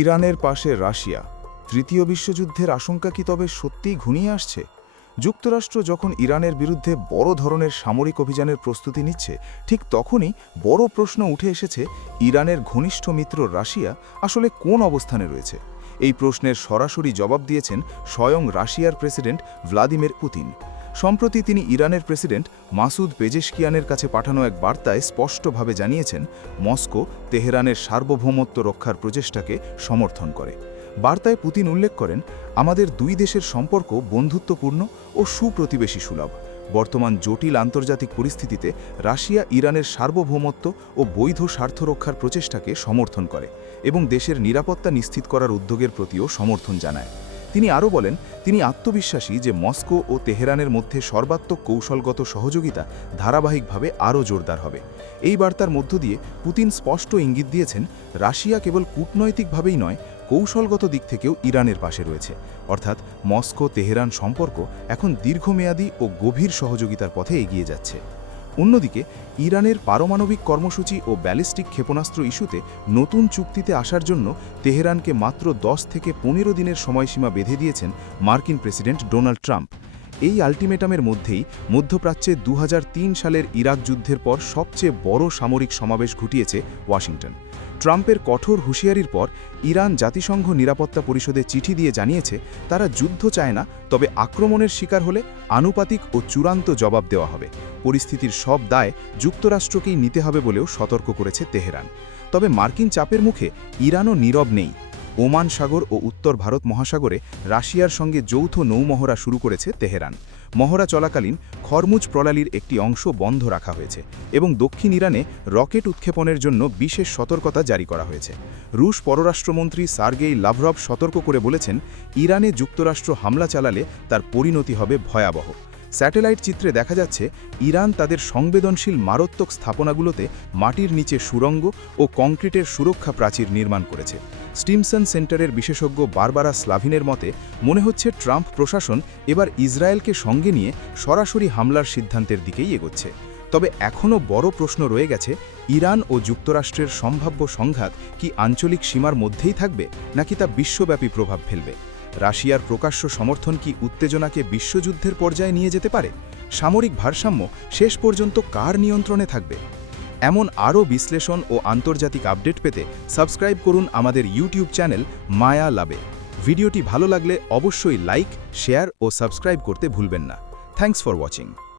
ইরানের পাশে রাশিয়া। তৃতীয় বিশ্বযুদ্ধের আশঙ্কা কি তবে সত্যিই ঘনিয়ে আসছে? যুক্তরাষ্ট্র যখন ইরানের বিরুদ্ধে বড় ধরনের সামরিক অভিযানের প্রস্তুতি নিচ্ছে, ঠিক তখনই বড় প্রশ্ন উঠে এসেছে, ইরানের ঘনিষ্ঠ মিত্র রাশিয়া আসলে কোন অবস্থানে রয়েছে? এই প্রশ্নের সরাসরি জবাব দিয়েছেন স্বয়ং রাশিয়ার প্রেসিডেন্ট ভ্লাদিমির পুতিন। সম্প্রতি তিনি ইরানের প্রেসিডেন্ট মাসুদ পেজেশকিয়ানের কাছে পাঠানো এক বার্তায় স্পষ্টভাবে জানিয়েছেন, মস্কো তেহরানের সার্বভৌমত্ব রক্ষার প্রচেষ্টাকে সমর্থন করে। বার্তায় পুতিন উল্লেখ করেন, আমাদের দুই দেশের সম্পর্ক বন্ধুত্বপূর্ণ ও সুপ্রতিবেশী সুলভ। বর্তমান জটিল আন্তর্জাতিক পরিস্থিতিতে রাশিয়া ইরানের সার্বভৌমত্ব ও বৈধ স্বার্থ রক্ষার প্রচেষ্টাকে সমর্থন করে এবং দেশের নিরাপত্তা নিশ্চিত করার উদ্যোগের প্রতিও সমর্থন জানায়। তিনি আরও বলেন, তিনি আত্মবিশ্বাসী যে মস্কো ও তেহরানের মধ্যে সর্বাত্মক কৌশলগত সহযোগিতা ধারাবাহিকভাবে আরও জোরদার হবে। এই বার্তার মধ্য দিয়ে পুতিন স্পষ্ট ইঙ্গিত দিয়েছেন, রাশিয়া কেবল কূটনৈতিকভাবেই নয়, কৌশলগত দিক থেকেও ইরানের পাশে রয়েছে। অর্থাৎ মস্কো তেহরান সম্পর্ক এখন দীর্ঘমেয়াদী ও গভীর সহযোগিতার পথে এগিয়ে যাচ্ছে। অন্যদিকে ইরানের পারমাণবিক কর্মসূচি ও ব্যালিস্টিক ক্ষেপণাস্ত্র ইস্যুতে নতুন চুক্তিতে আসার জন্য তেহরানকে মাত্র 10 থেকে 15 দিনের সময়সীমা বেঁধে দিয়েছেন মার্কিন প্রেসিডেন্ট ডোনাল্ড ট্রাম্প। এই আল্টিমেটামের মধ্যেই মধ্যপ্রাচ্যে 2003 সালের ইরাক যুদ্ধের পর সবচেয়ে বড় সামরিক সমাবেশ ঘটিয়েছে ওয়াশিংটন। ট্রাম্পের কঠোর হুঁশিয়ারির পর ইরান জাতিসংঘ নিরাপত্তা পরিষদে চিঠি দিয়ে জানিয়েছে, তারা যুদ্ধ চায় না, তবে আক্রমণের শিকার হলে আনুপাতিক ও চূড়ান্ত জবাব দেওয়া হবে। পরিস্থিতির সব দায় যুক্তরাষ্ট্রকেই নিতে হবে বলেও সতর্ক করেছে তেহরান। তবে মার্কিন চাপের মুখে ইরানও নীরব নেই। ওমান সাগর ও উত্তর ভারত মহাসাগরে রাশিয়ার সঙ্গে যৌথ নৌমহড়া শুরু করেছে তেহরান। মহড়া চলাকালীন খরমুজ প্রণালীর একটি অংশ বন্ধ রাখা হয়েছে এবং দক্ষিণ ইরানে রকেট উৎক্ষেপণের জন্য বিশেষ সতর্কতা জারি করা হয়েছে। রুশ পররাষ্ট্রমন্ত্রী সার্গেই লাভরভ সতর্ক করে বলেছেন, ইরানে যুক্তরাষ্ট্র হামলা চালালে তার পরিণতি হবে ভয়াবহ। স্যাটেলাইট চিত্রে দেখা যাচ্ছে, ইরান তাদের সংবেদনশীল মারাত্মক স্থাপনাগুলোতে মাটির নিচে সুড়ঙ্গ ও কংক্রিটের সুরক্ষা প্রাচীর নির্মাণ করেছে। স্টিমসন সেন্টারের বিশেষজ্ঞ বারবারা স্লাভিনের মতে, মনে হচ্ছে ট্রাম্প প্রশাসন এবার ইসরায়েলকে সঙ্গে নিয়ে সরাসরি হামলার সিদ্ধান্তের দিকেই এগোচ্ছে। তবে এখনও বড় প্রশ্ন রয়ে গেছে, ইরান ও যুক্তরাষ্ট্রের সম্ভাব্য সংঘাত কি আঞ্চলিক সীমার মধ্যেই থাকবে, নাকি তা বিশ্বব্যাপী প্রভাব ফেলবে? রাশিয়ার প্রকাশ্য সমর্থন কি উত্তেজনাকে বিশ্বযুদ্ধের পর্যায়ে নিয়ে যেতে পারে? সামরিক ভারসাম্য শেষ পর্যন্ত কার নিয়ন্ত্রণে থাকবে? এমন আরও বিশ্লেষণ ও আন্তর্জাতিক আপডেট পেতে সাবস্ক্রাইব করুন আমাদের ইউটিউব চ্যানেল মায়া লাবে। ভিডিওটি ভালো লাগলে অবশ্যই লাইক, শেয়ার ও সাবস্ক্রাইব করতে ভুলবেন না। Thanks for watching.